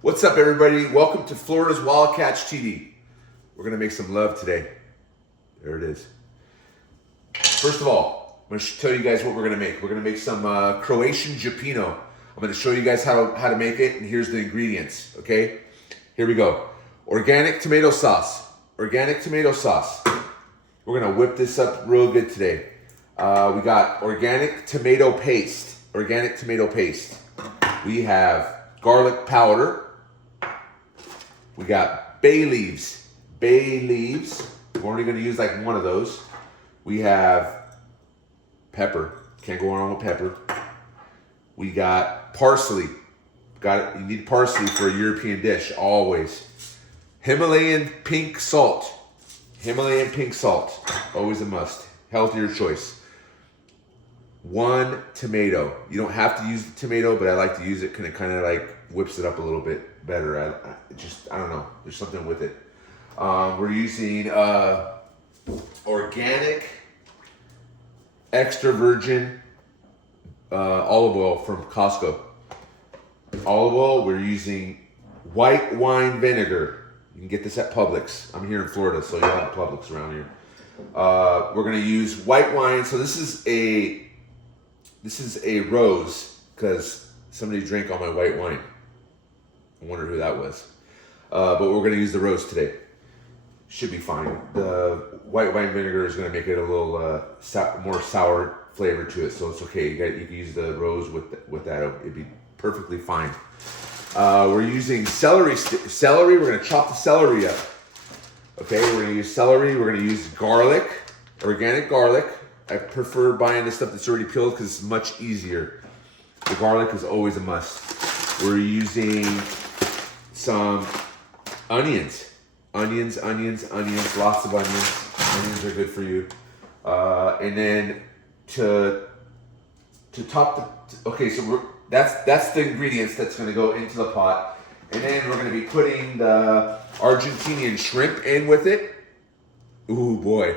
What's up, everybody? Welcome to Florida's Wildcats TV. We're gonna make some love today. There it is. First of all, I'm gonna tell you guys what we're gonna make. We're gonna make some Croatian cioppino. I'm gonna show you guys how to make it, and here's the ingredients, okay? Here we go. Organic tomato sauce. Organic tomato sauce. We're gonna whip this up real good today. We got organic tomato paste. Organic tomato paste. We have garlic powder. We got bay leaves. Bay leaves. We're only gonna use like one of those. We have pepper. Can't go wrong with pepper. We got parsley. You need parsley for a European dish, always. Himalayan pink salt. Himalayan pink salt. Always a must. Healthier choice. 1 tomato. You don't have to use the tomato, but I like to use it because it kind of like whips it up a little bit better. I don't know. There's something with it. We're using organic, extra virgin olive oil from Costco. Olive oil, we're using white wine vinegar. You can get this at Publix. I'm here in Florida, so you'll have Publix around here. We're gonna use white wine. So this is a rose because somebody drank all my white wine. I wonder who that was. But we're gonna use the rose today. Should be fine. The white wine vinegar is gonna make it a little more sour flavor to it, so it's okay. You can use the rose with that. It'd be perfectly fine. We're using celery. Celery. We're gonna chop the celery up. Okay, we're gonna use celery. We're gonna use garlic, organic garlic. I prefer buying the stuff that's already peeled because it's much easier. The garlic is always a must. We're using some onions. Onions, lots of onions. Onions are good for you. And then to top the, okay, so that's the ingredients that's gonna go into the pot. And then we're gonna be putting the Argentinian shrimp in with it. Ooh boy,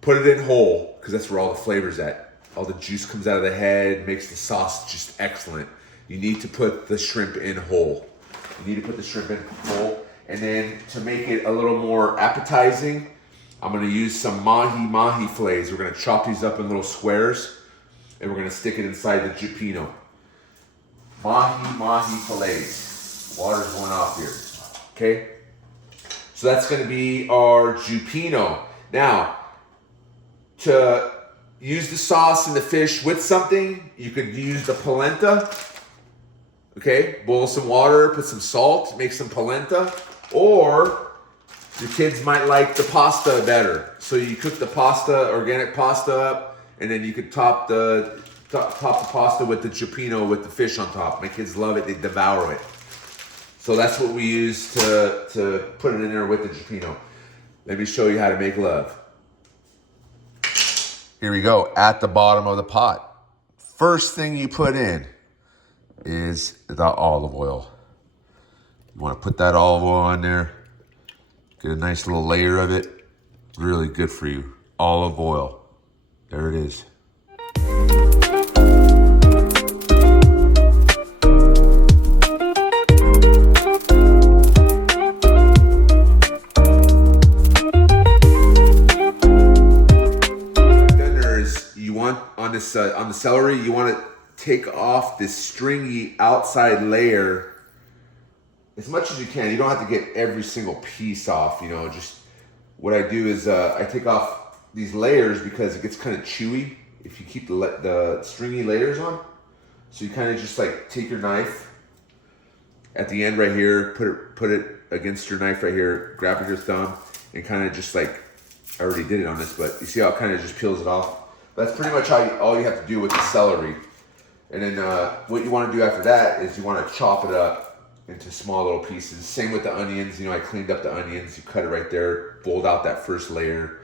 put it in whole because that's where all the flavor's at. All the juice comes out of the head, makes the sauce just excellent. You need to put the shrimp in whole. And then to make it a little more appetizing, I'm gonna use some mahi-mahi fillets. We're gonna chop these up in little squares and we're gonna stick it inside the cioppino. Mahi-mahi fillets. Water's going off here, okay? So that's gonna be our cioppino. Now, to use the sauce and the fish with something, you could use the polenta. Okay, boil some water, put some salt, make some polenta. Or your kids might like the pasta better. So you cook the pasta, organic pasta up, and then you could top the pasta with the cioppino with the fish on top. My kids love it, they devour it. So that's what we use to put it in there with the cioppino. Let me show you how to make love. Here we go, at the bottom of the pot. First thing you put in is the olive oil. You want to put that olive oil on there, get a nice little layer of it. Really good for you. Olive oil. There it is. You want on the celery, you want to take off this stringy outside layer as much as you can. You don't have to get every single piece off, you know. Just what I do is I take off these layers because it gets kind of chewy if you keep the stringy layers on. So you kind of just like take your knife at the end right here, put it against your knife right here, grab your thumb, and kind of just like, I already did it on this, but you see how it kind of just peels it off. That's pretty much all you have to do with the celery. And then what you want to do after that is you want to chop it up into small little pieces. Same with the onions. You know, I cleaned up the onions. You cut it right there, bowled out that first layer.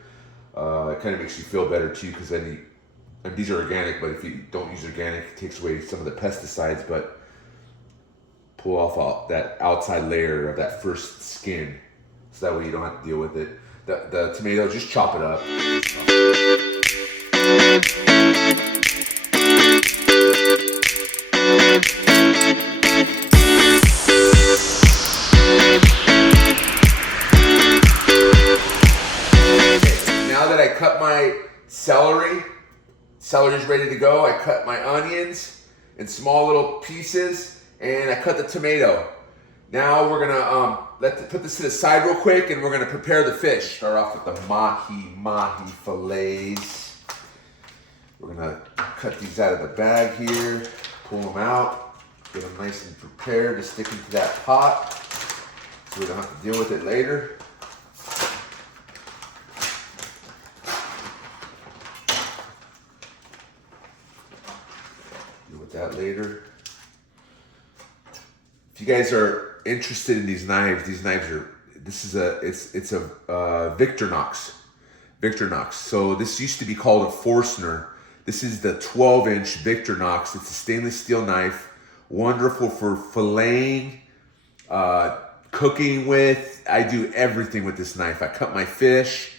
It kind of makes you feel better too, because then and these are organic, but if you don't use organic, it takes away some of the pesticides, but pull off that outside layer of that first skin, so that way you don't have to deal with it. The tomato, just chop it up. celery's ready to go. I cut my onions in small little pieces, and I cut the tomato. Now we're gonna put this to the side real quick, and we're gonna prepare the fish. Start off with the mahi-mahi fillets. We're gonna cut these out of the bag here, pull them out, get them nice and prepared to stick into that pot, so we don't have to deal with it later. Deal with that later. If you guys are interested in these knives are, it's a Victorinox. So this used to be called a Forstner. This is the 12-inch Victorinox. It's a stainless steel knife, wonderful for filleting, cooking with. I do everything with this knife. I cut my fish.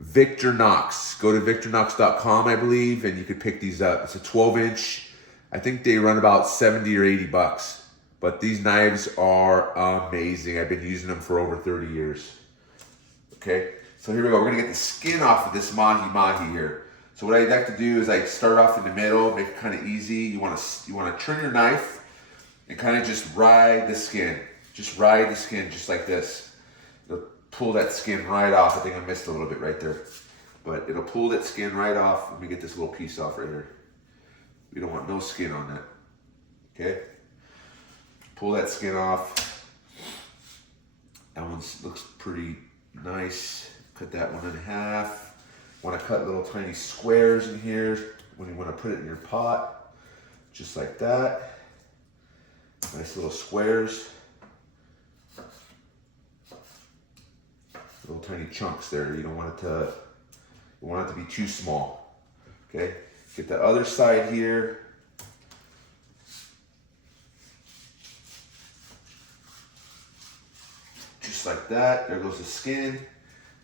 Victorinox. Go to victorinox.com, I believe, and you could pick these up. It's a 12-inch. I think they run about 70 or 80 bucks. But these knives are amazing. I've been using them for over 30 years. Okay, so here we go. We're gonna get the skin off of this mahi-mahi here. So what I like to do is I start off in the middle, make it kind of easy. You wanna turn your knife and kind of just ride the skin. Just ride the skin just like this. It'll pull that skin right off. I think I missed a little bit right there. But it'll pull that skin right off. Let me get this little piece off right here. We don't want no skin on that, okay? Pull that skin off. That one looks pretty nice. Cut that one in half. Want to cut little tiny squares in here when you want to put it in your pot. Just like that. Nice little squares. Little tiny chunks there. You don't want it to be too small. Okay? Get the other side here. Just like that. There goes the skin.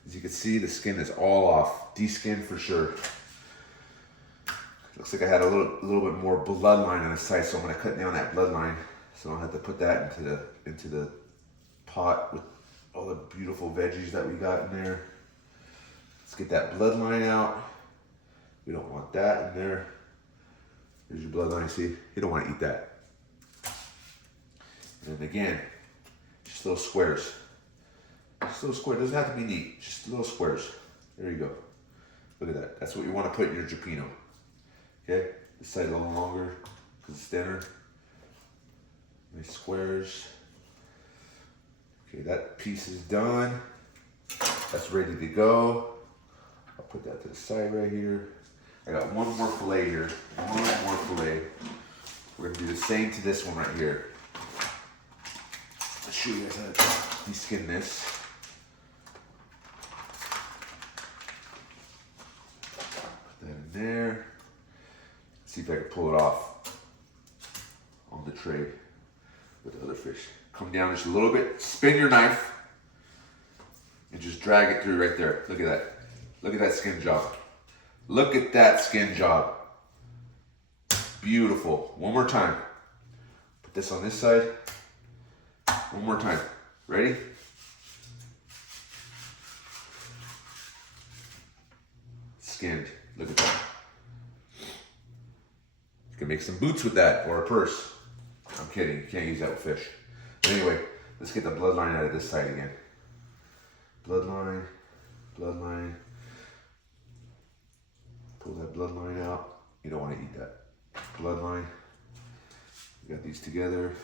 As you can see, the skin is all off. De-skinned for sure. Looks like I had a little bit more bloodline on the side, so I'm going to cut down that bloodline, so I don't have to put that into the pot with all the beautiful veggies that we got in there. Let's get that bloodline out. We don't want that in there. There's your bloodline. See, you don't want to eat that. And then again, just little squares. Just little square. It doesn't have to be neat. Just little squares. There you go. Look at that. That's what you want to put in your cioppino. Okay? This side a little longer because it's thinner. Nice squares. Okay, that piece is done. That's ready to go. I'll put that to the side right here. I got one more fillet here. One more fillet. We're going to do the same to this one right here. I'll show you guys how to de-skin this. Put that in there. See if I can pull it off on the tray with the other fish. Come down just a little bit. Spin your knife and just drag it through right there. Look at that. Look at that skin job. Look at that skin job. Beautiful. One more time. Put this on this side. One more time. Ready? Skinned. Look at that. You can make some boots with that or a purse. I'm kidding. You can't use that with fish. But anyway, let's get the bloodline out of this side again. Bloodline. Bloodline. Pull that bloodline out. You don't want to eat that. Bloodline. We got these together.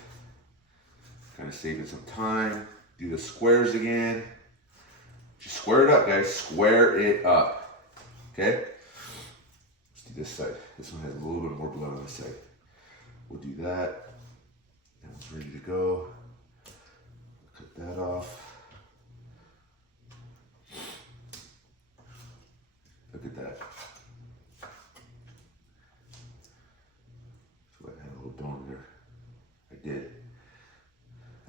Kind of saving some time. Do the squares again. Just square it up, guys. Square it up. Okay? Let's do this side. This one has a little bit more blood on this side. We'll do that. That one's ready to go. Cut that off. Look at that. So I had a little bone there. I did.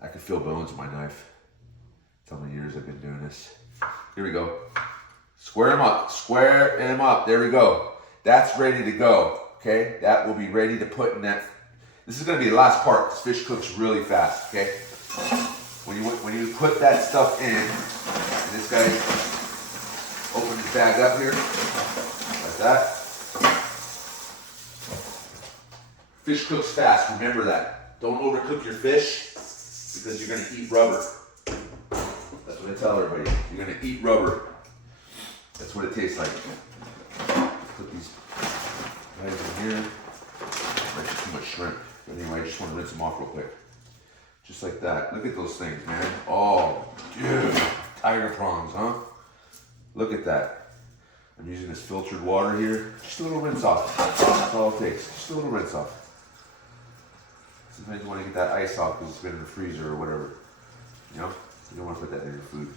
I can feel bones in my knife. That's how many years I've been doing this. Here we go. Square them up. Square them up. There we go. That's ready to go. Okay? That will be ready to put in that. This is going to be the last part. This fish cooks really fast. Okay? When you put that stuff in, and this guy open his bag up here, like that. Fish cooks fast, remember that. Don't overcook your fish because you're gonna eat rubber. That's what I tell everybody. You're gonna eat rubber. That's what it tastes like. Put these guys in here. Might be too much shrimp. But anyway, I just want to rinse them off real quick. Just like that. Look at those things, man. Oh, dude. Tiger prawns, huh? Look at that. I'm using this filtered water here. Just a little rinse off. That's all it takes. Just a little rinse off. Sometimes you want to get that ice off because it's been in the freezer or whatever. You know? You don't want to put that in your food.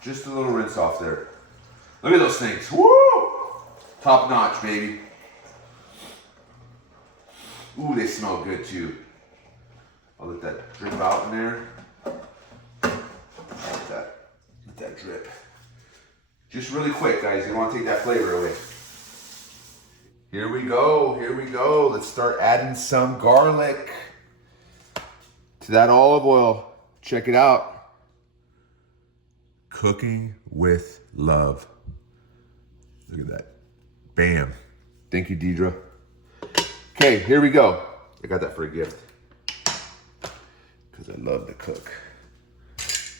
Just a little rinse off there. Look at those things. Woo! Top notch, baby. Ooh, they smell good too. I'll let that drip out in there. Let that drip. Just really quick, guys. You don't want to take that flavor away. Here we go. Here we go. Let's start adding some garlic to that olive oil. Check it out. Cooking with love. Look at that. Bam. Thank you, Deidre. Okay, here we go. I got that for a gift because I love to cook.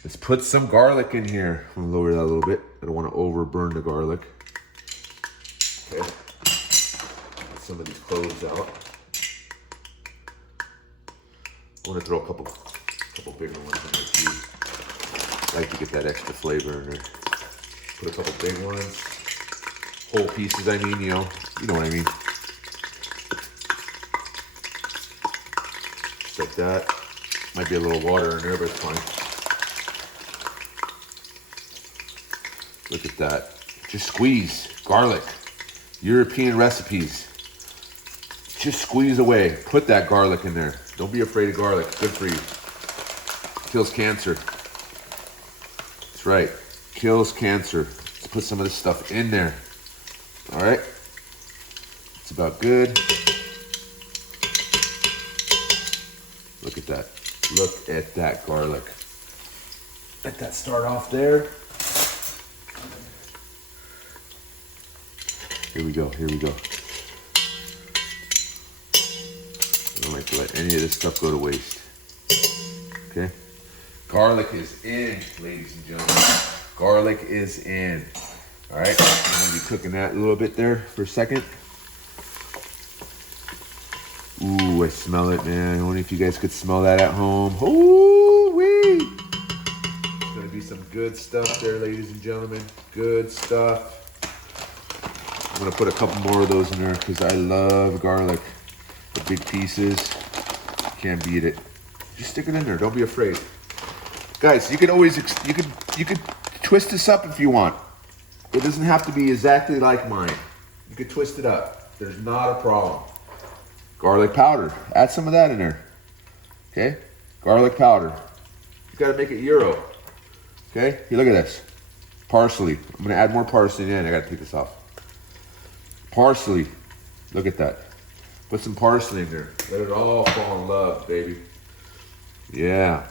Let's put some garlic in here. I'm gonna lower that a little bit. I don't want to overburn the garlic. Okay. Get some of these cloves out. I want to throw a couple bigger ones in there too. I like to get that extra flavor in there. Put a couple big ones. Whole pieces, I mean, you know what I mean. Just like that. Might be a little water in there, but it's fine. Look at that. Just squeeze garlic. European recipes. Just squeeze away. Put that garlic in there. Don't be afraid of garlic. Good for you. Kills cancer. That's right. Kills cancer. Let's put some of this stuff in there. All right. It's about good. Look at that. Look at that garlic. Let that start off there. Here we go. Here we go. I don't like to let any of this stuff go to waste. Okay. Garlic is in, ladies and gentlemen. Garlic is in. All right. I'm going to be cooking that a little bit there for a second. Ooh, I smell it, man. I wonder if you guys could smell that at home. Ooh-wee. There's going to be some good stuff there, ladies and gentlemen. Good stuff. I'm going to put a couple more of those in there because I love garlic. The big pieces. Can't beat it. Just stick it in there. Don't be afraid. Guys, you could always, you could twist this up if you want. It doesn't have to be exactly like mine. You could twist it up. There's not a problem. Garlic powder. Add some of that in there. Okay? Garlic powder. You gotta make it Euro. Okay? Here, look at this. Parsley. I'm gonna add more parsley in. I gotta take this off. Parsley. Look at that. Put some parsley in there. Let it all fall in love, baby. Yeah.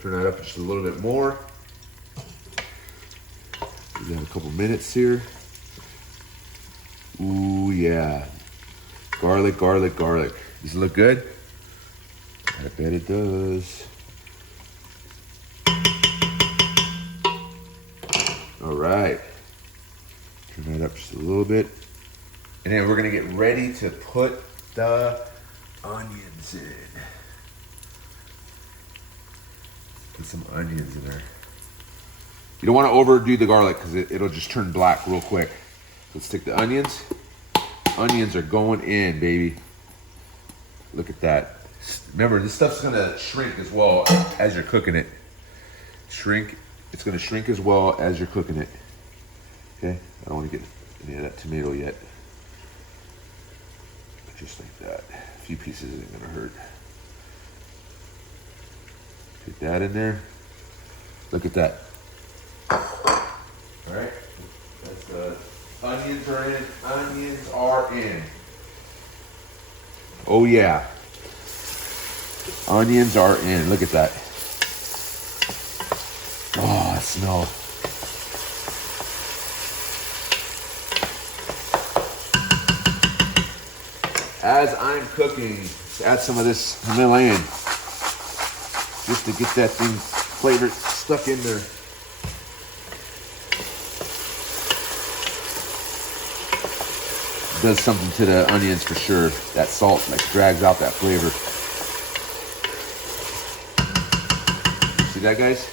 Turn that up just a little bit more. We got a couple minutes here. Ooh, yeah. Garlic, garlic, garlic. Does it look good? I bet it does. All right. Turn that up just a little bit. And then we're gonna get ready to put the onions in. Put some onions in there. You don't want to overdo the garlic because it'll just turn black real quick. Let's stick the onions. Onions are going in, baby. Look at that. Remember, this stuff's gonna shrink as well as you're cooking it. It's gonna shrink as well as you're cooking it. Okay, I don't want to get any of that tomato yet. Just like that. A few pieces isn't gonna hurt. Put that in there. Look at that. All right, that's the onions are in. Onions are in. Oh yeah. Onions are in. Look at that. Oh, I smell. as I'm cooking, let's add some of this Himalayan just to get that thing flavor stuck in there. Does something to the onions for sure. That salt like drags out that flavor. See that, guys?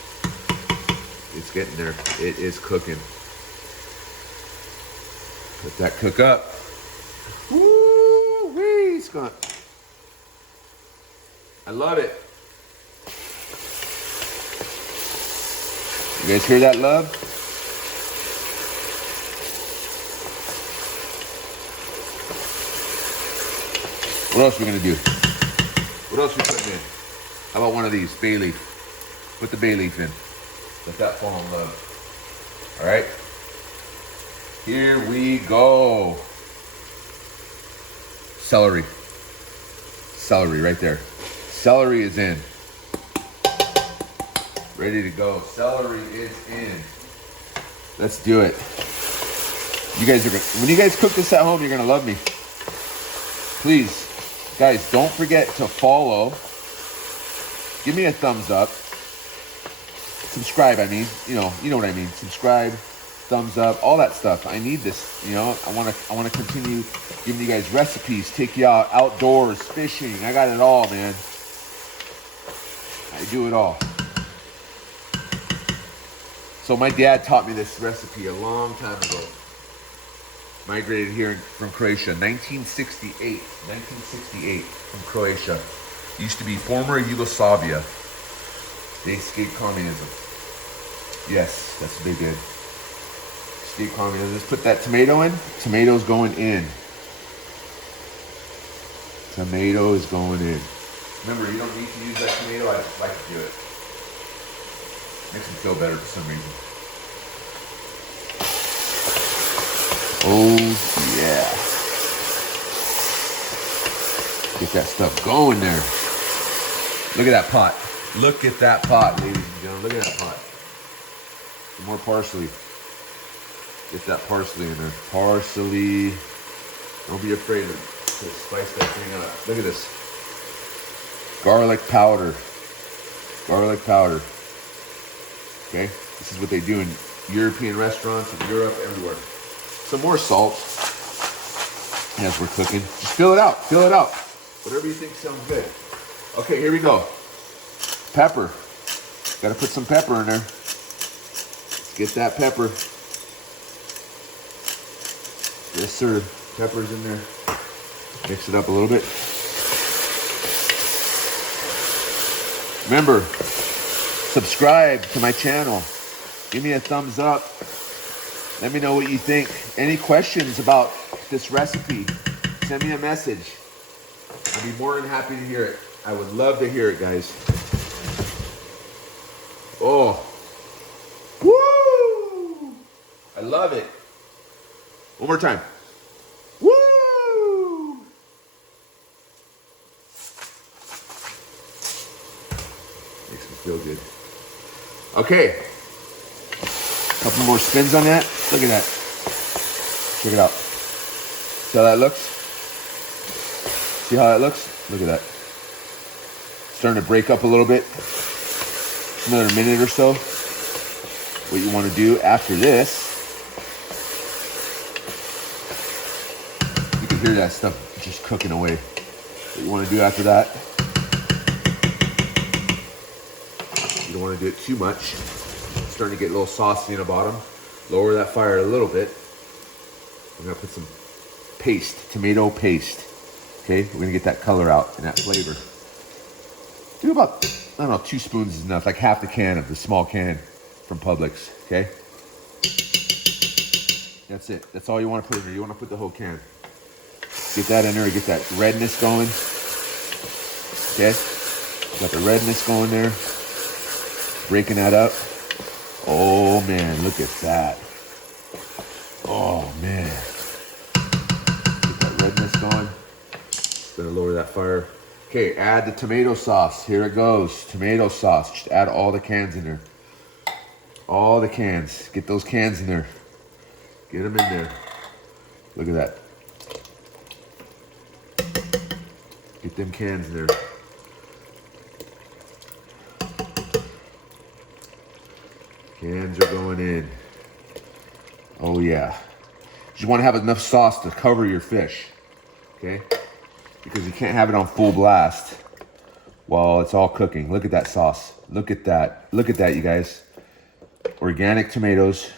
It's getting there. It is cooking. Let that cook up. Woo-wee, it's gonna. I love it. You guys hear that, love? What else are we gonna do? What else are we putting in? How about one of these, bay leaf? Put the bay leaf in. Let that fall in love. All right. Here we go. Celery. Celery right there. Celery is in. Ready to go. Celery is in. Let's do it. You guys are gonna, when you guys cook this at home, you're gonna love me. Please. Guys, don't forget to follow. Give me a thumbs up. Subscribe, I mean. You know what I mean. Subscribe, thumbs up, all that stuff. I need this, you know. I wanna continue giving you guys recipes, take you out outdoors, fishing. I got it all, man. I do it all. So my dad taught me this recipe a long time ago. Migrated here from Croatia, 1968 from Croatia. Used to be former Yugoslavia. They escaped communism. Yes, that's what they did. Escaped communism. Let's put that tomato in. Tomato's going in. Tomato is going in. Remember, you don't need to use that tomato. I just like to do it. Makes me feel better for some reason. Oh, yeah. Get that stuff going there. Look at that pot. Look at that pot, ladies and gentlemen. Look at that pot. Some more parsley. Get that parsley in there. Parsley. Don't be afraid to spice that thing up. Look at this. Garlic powder. Garlic powder. Okay? This is what they do in European restaurants in Europe, everywhere. Some more salt as we're cooking. Just fill it out. Fill it out. Whatever you think sounds good. Okay, here we go. Pepper. Got to put some pepper in there. Let's get that pepper. Yes, sir. Pepper's in there. Mix it up a little bit. Remember, subscribe to my channel. Give me a thumbs up. Let me know what you think. Any questions about this recipe, send me a message. I'd be more than happy to hear it. I would love to hear it, guys. Oh. Woo! I love it. One more time. Woo! Makes me feel good. Okay. Couple more spins on that. Look at that. Check it out. See how that looks? See how that looks? Look at that. Starting to break up a little bit. Another minute or so. What you want to do after this, you can hear that stuff just cooking away. What you want to do after that, you don't want to do it too much. It's starting to get a little saucy in the bottom. Lower that fire a little bit. I'm going to put some paste, tomato paste. Okay, we're going to get that color out and that flavor. Do about, I don't know, 2 spoons is enough, like half the can of the small can from Publix, okay? That's it. That's all you want to put in there. You want to put the whole can. Get that in there, get that redness going. Okay? Got the redness going there. Breaking that up. Oh, man, look at that. Oh, man. Get that redness going. Gonna lower that fire. Okay, add the tomato sauce. Here it goes. Tomato sauce. Just add all the cans in there. All the cans. Get those cans in there. Get them in there. Look at that. Get them cans in there. Cans are going in. Oh yeah. You want to have enough sauce to cover your fish, okay? Because you can't have it on full blast while it's all cooking. Look at that sauce. Look at that. Look at that, you guys. Organic tomatoes.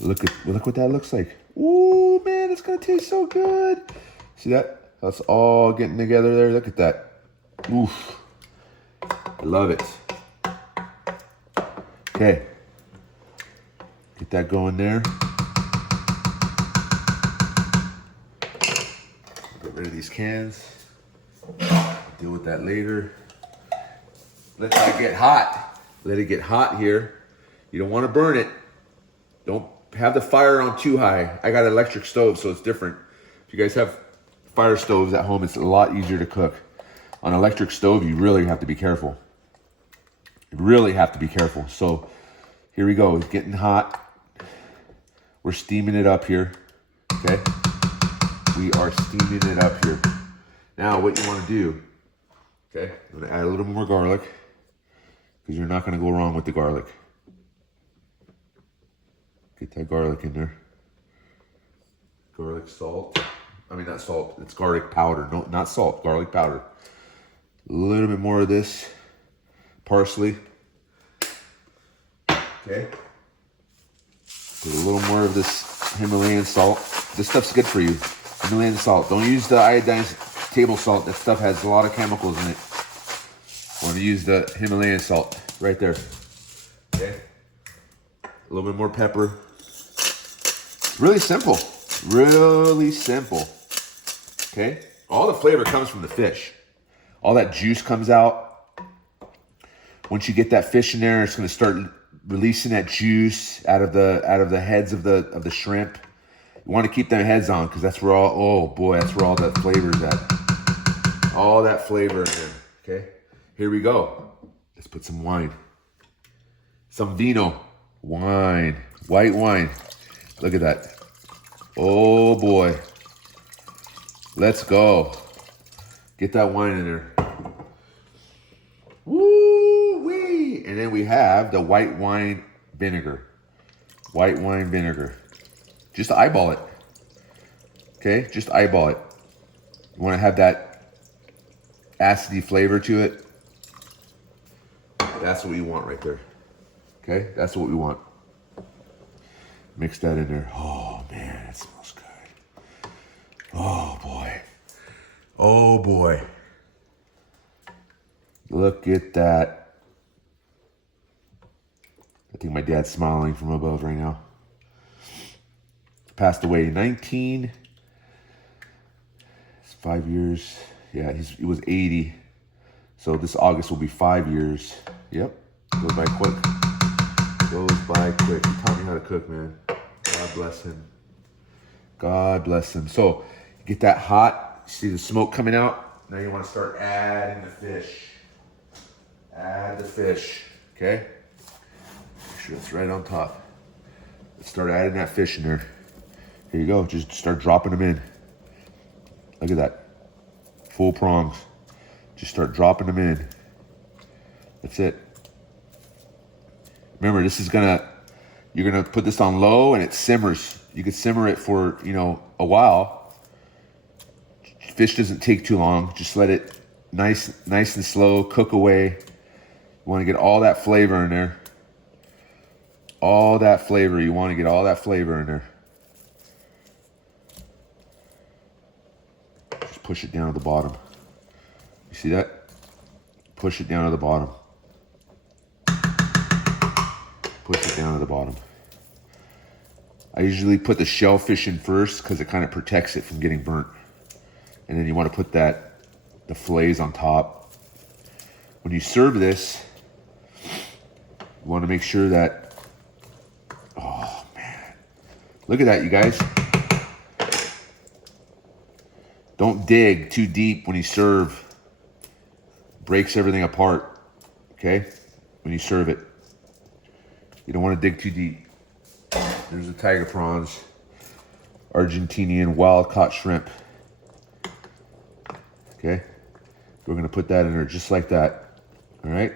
Look what that looks like. Ooh, man, it's gonna taste so good. See that? That's all getting together there. Look at that. Oof. I love it. Okay. Get that going there. Get rid of these cans. Deal with that later. Let that get hot. Let it get hot here. You don't want to burn it. Don't have the fire on too high. I got an electric stove, so it's different. If you guys have fire stoves at home, it's a lot easier to cook. On an electric stove, you really have to be careful. You really have to be careful. So here we go. It's getting hot. We're steaming it up here. Okay? We are steaming it up here. Now, what you want to do, okay, I'm going to add a little more garlic because you're not going to go wrong with the garlic. Get that garlic in there. Garlic salt. I mean, not salt. It's garlic powder. No, not salt. Garlic powder. A little bit more of this. Parsley. Okay. Put a little more of this Himalayan salt. This stuff's good for you. Himalayan salt. Don't use the iodized table salt. That stuff has a lot of chemicals in it. Want to use the Himalayan salt right there. Okay. A little bit more pepper. Really simple. Really simple. Okay. All the flavor comes from the fish. All that juice comes out. Once you get that fish in there, it's going to start releasing that juice out of the heads of the shrimp. You want to keep them heads on because that's where all that's where all that flavor's at. All that flavor in there. Okay. Here we go. Let's put some wine. Some vino. Wine. White wine. Look at that. Oh boy. Let's go. Get that wine in there. Woo-wee. And then we have the white wine vinegar. White wine vinegar. Just eyeball it. Okay? Just eyeball it. You want to have that acidy flavor to it. That's what you want right there. Okay? That's what we want. Mix that in there. Oh, man, that smells good. Oh, boy. Oh, boy. Look at that. I think my dad's smiling from above right now. Passed away 19. It's 5 years. Yeah, he was 80. So this August will be 5 years. Yep. Goes by quick. Goes by quick. He taught me how to cook, man. God bless him. God bless him. So get that hot. See the smoke coming out? Now you want to start adding the fish. Add the fish. Okay? Make sure it's right on top. Let's start adding that fish in there. Here you go. Just start dropping them in. Look at that. Full prongs. Just start dropping them in. That's it. Remember, this is you're gonna put this on low and it simmers. You could simmer it for, a while. Fish doesn't take too long. Just let it nice and slow cook away. You want to get all that flavor in there. All that flavor. You want to get all that flavor in there. Just push it down to the bottom. You see that? Push it down to the bottom. Push it down to the bottom. I usually put the shellfish in first because it kind of protects it from getting burnt. And then you want to put the fillets on top. When you serve this, you want to make sure that, oh man, look at that, you guys. Don't dig too deep when you serve. Breaks everything apart, okay? When you serve it. You don't want to dig too deep. There's the tiger prawns. Argentinian wild caught shrimp. Okay? We're gonna put that in there just like that. All right?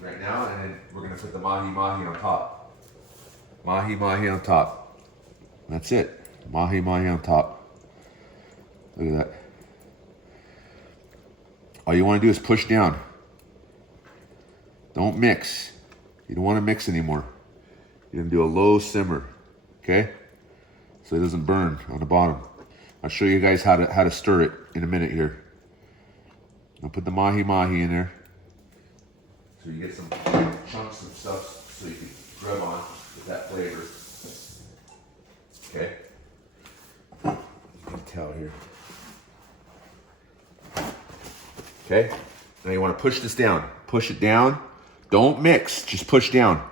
Right now, and then we're gonna put the mahi-mahi on top. Mahi-mahi on top. That's it. Mahi-mahi on top. Look at that. All you want to do is push down. Don't mix. You don't want to mix anymore. You're gonna do a low simmer, okay? So it doesn't burn on the bottom. I'll show you guys how to stir it in a minute here. I'll put the mahi-mahi in there. So you get some chunks of stuff so you can grub on with that flavor. Okay? You can tell here. Okay? Now you want to push this down. Push it down. Don't mix. Just push down.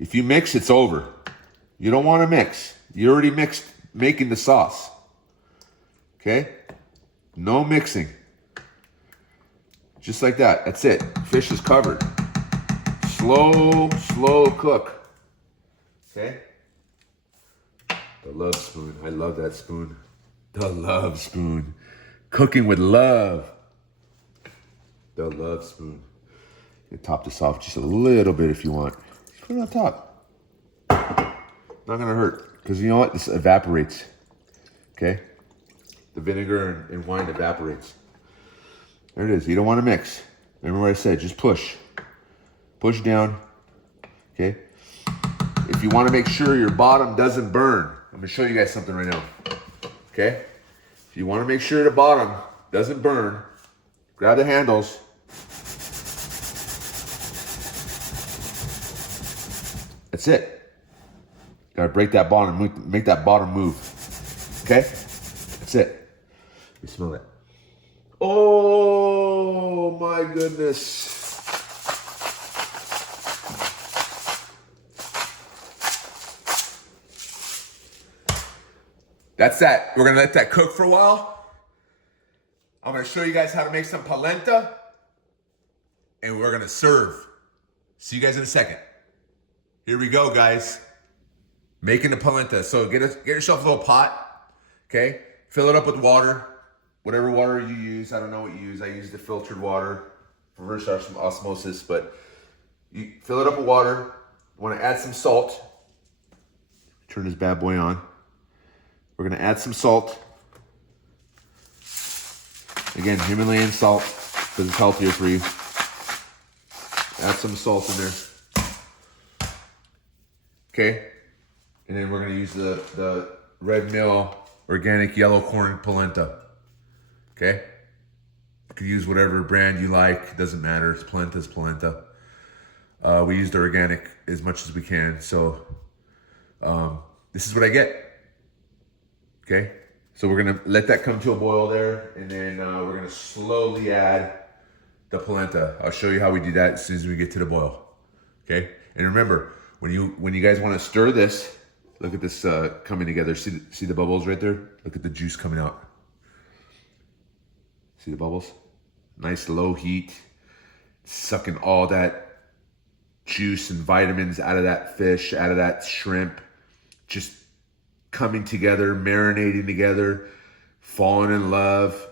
If you mix, it's over. You don't want to mix. You already mixed making the sauce. Okay? No mixing. Just like that. That's it. Fish is covered. Slow cook. Okay? The love spoon. I love that spoon. The love spoon. Cooking with love. The love spoon. You can top this off just a little bit if you want. Just put it on top. Not gonna hurt. Because you know what? This evaporates. Okay? The vinegar and wine evaporates. There it is. You don't want to mix. Remember what I said. Just push. Push down. Okay? If you want to make sure your bottom doesn't burn, I'm going to show you guys something right now. Okay? If you want to make sure the bottom doesn't burn, grab the handles. That's it. Got to break that bottom, make that bottom move. Okay? That's it. You smell it. Oh my goodness. That's that. We're gonna let that cook for a while. I'm gonna show you guys how to make some polenta and we're gonna serve. See you guys in a second. Here we go, guys. Making the polenta. So get yourself a little pot, okay? Fill it up with water. Whatever water you use, I don't know what you use. I use the filtered water for reverse osmosis, but you fill it up with water. You want to add some salt. Turn this bad boy on. We're going to add some salt. Again, Himalayan salt, because it's healthier for you. Add some salt in there. Okay? And then we're going to use the Red Mill organic yellow corn polenta. Okay? You can use whatever brand you like. It doesn't matter. It's polenta's polenta. We use the organic as much as we can. So this is what I get. Okay? So we're going to let that come to a boil there. And then we're going to slowly add the polenta. I'll show you how we do that as soon as we get to the boil. Okay? And remember, when you guys want to stir this, look at this coming together. See the bubbles right there? Look at the juice coming out. See the bubbles? Nice low heat. Sucking all that juice and vitamins out of that fish, out of that shrimp. Just coming together, marinating together, falling in love.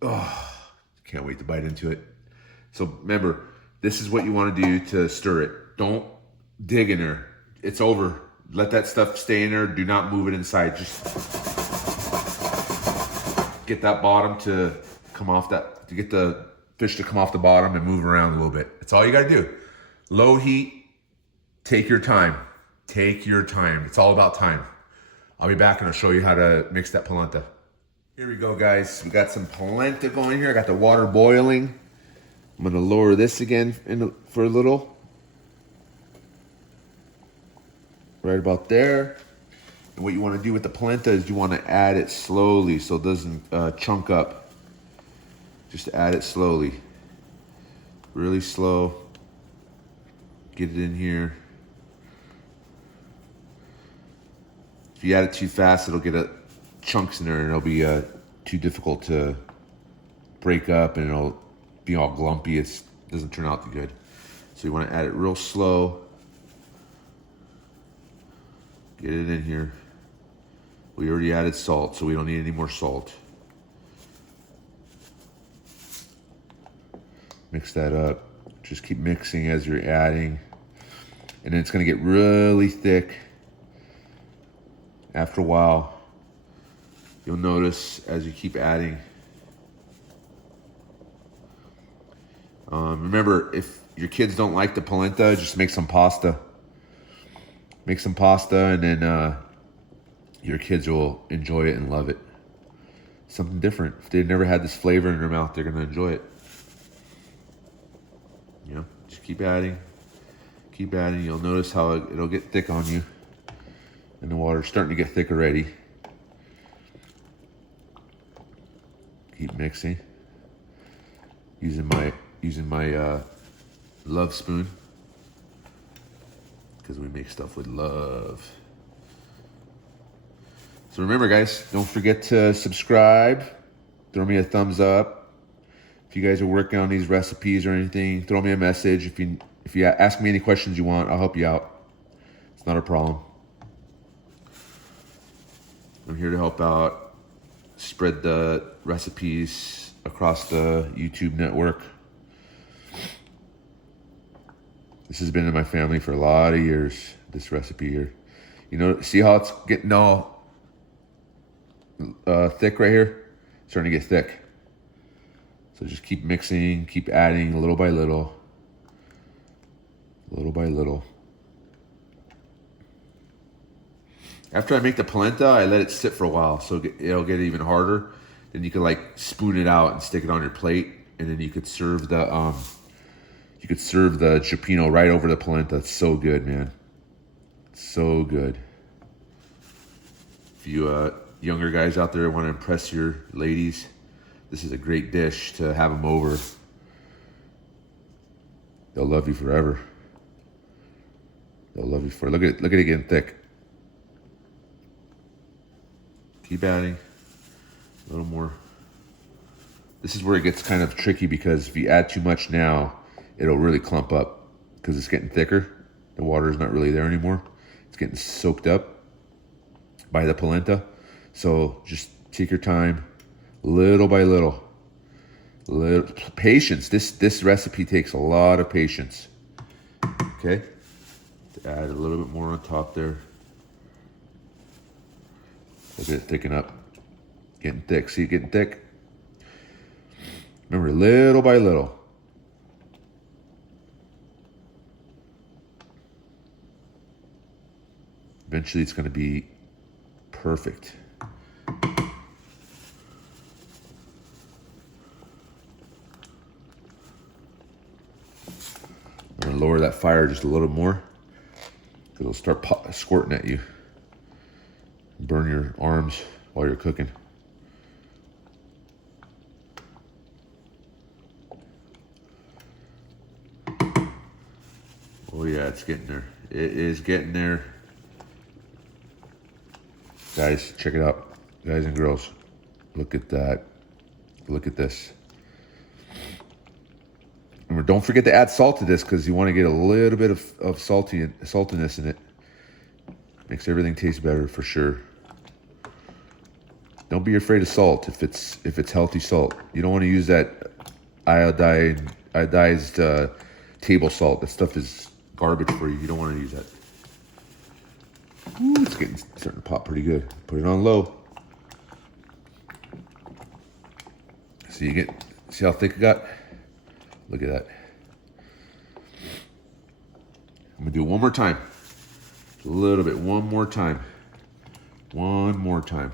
Oh, can't wait to bite into it. So remember, this is what you want to do to stir it. Don't dig in there. It's over. Let that stuff stay in there. Do not move it inside. Just get that bottom to come off that, to get the fish to come off the bottom and move around a little bit. That's all you gotta do. Low heat, take your time. Take your time. It's all about time. I'll be back and I'll show you how to mix that polenta. Here we go, guys. We got some polenta going here. I got the water boiling. I'm gonna lower this again for a little. Right about there. And what you want to do with the polenta is you want to add it slowly so it doesn't chunk up. Just add it slowly. Really slow. Get it in here. If you add it too fast, it'll get chunks in there and it'll be too difficult to break up and it'll be all glumpy. It doesn't turn out too good. So you want to add it real slow. Get it in here. We already added salt, so we don't need any more salt. Mix that up. Just keep mixing as you're adding. And then it's gonna get really thick. After a while, you'll notice as you keep adding. Remember, if your kids don't like the polenta, just make some pasta. Make some pasta, and then your kids will enjoy it and love it. Something different. If they've never had this flavor in their mouth, they're gonna enjoy it. You know, just keep adding. Keep adding. You'll notice how it'll get thick on you. And the water's starting to get thick already. Keep mixing. Using my love spoon, because we make stuff with love. So remember, guys, don't forget to subscribe. Throw me a thumbs up. If you guys are working on these recipes or anything, throw me a message. If you ask me any questions you want, I'll help you out. It's not a problem. I'm here to help out, spread the recipes across the YouTube network. This has been in my family for a lot of years, this recipe here. You know, see how it's getting all thick right here? It's starting to get thick. So just keep mixing, keep adding little by little. Little by little. After I make the polenta, I let it sit for a while, so it'll get even harder. Then you can like spoon it out and stick it on your plate, and then you could serve the cioppino right over the polenta. It's so good, man. It's so good. If you younger guys out there want to impress your ladies, this is a great dish to have them over. They'll love you forever. They'll love you forever. Look at it getting thick. Keep adding. A little more. This is where it gets kind of tricky, because if you add too much now, it'll really clump up because it's getting thicker. The water is not really there anymore. It's getting soaked up by the polenta. So just take your time, little by little. Patience. This recipe takes a lot of patience. Okay? To add a little bit more on top there. Look at it thicken up. Getting thick. See it getting thick? Remember, little by little. Eventually it's going to be perfect. I'm going to lower that fire just a little more, because it'll start squirting at you. Burn your arms while you're cooking. Oh yeah, it's getting there. It is getting there. Guys, check it out. Guys and girls, look at that. Look at this. Remember, don't forget to add salt to this, because you want to get a little bit of saltiness in it. Makes everything taste better for sure. Don't be afraid of salt if it's healthy salt. You don't want to use that iodized table salt. That stuff is garbage for you. You don't want to use that. Ooh, it's starting to pop pretty good. Put it on low. So see how thick it got? Look at that. I'm gonna do it one more time. A little bit, one more time. One more time.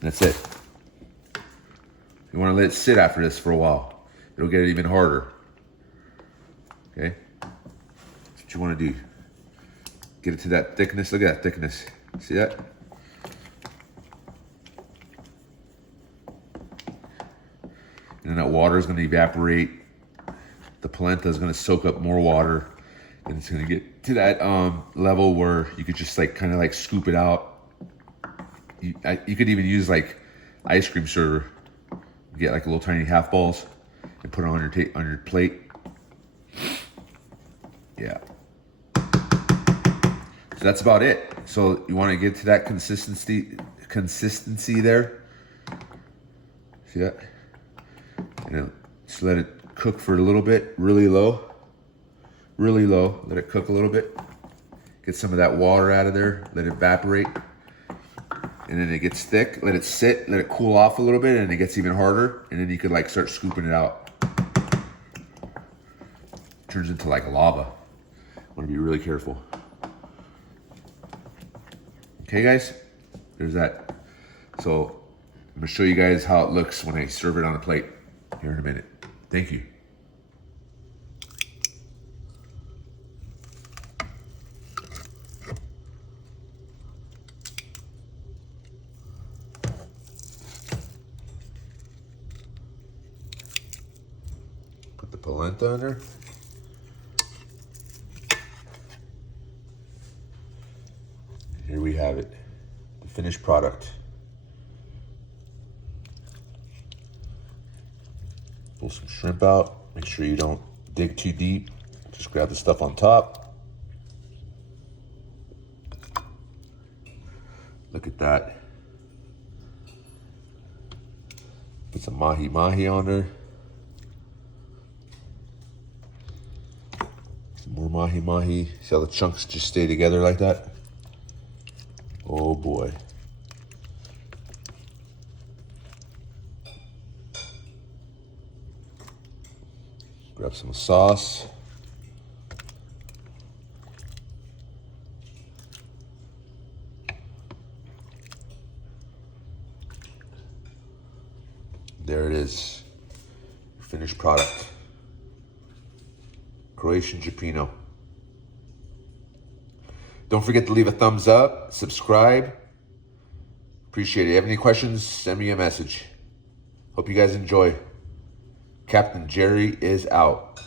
That's it. You want to let it sit after this for a while. It'll get it even harder. Okay? That's what you want to do. Get it to that thickness. Look at that thickness. See that? And then that water is going to evaporate. The polenta is going to soak up more water. And it's going to get to that level where you could just kind of scoop it out. You could even use ice cream server. Get little tiny half balls and put it on your plate. Yeah. So that's about it. So you want to get to that consistency there. See that? And then just let it cook for a little bit, really low. Really low. Let it cook a little bit. Get some of that water out of there. Let it evaporate. And then it gets thick. Let it sit. Let it cool off a little bit, and it gets even harder. And then you could like start scooping it out. Turns into like lava. Want to be really careful. Okay, guys. There's that. So I'm gonna show you guys how it looks when I serve it on a plate here in a minute. Thank you. Put the polenta in there. Here we have it, the finished product. Pull some shrimp out. Make sure you don't dig too deep. Just grab the stuff on top. Look at that. Put some mahi-mahi on there. Some more mahi-mahi. See how the chunks just stay together like that? Oh boy. Grab some sauce. There it is. Finished product. Croatian cioppino. Don't forget to leave a thumbs up, subscribe. Appreciate it. If you have any questions, send me a message. Hope you guys enjoy. Captain Jerry is out.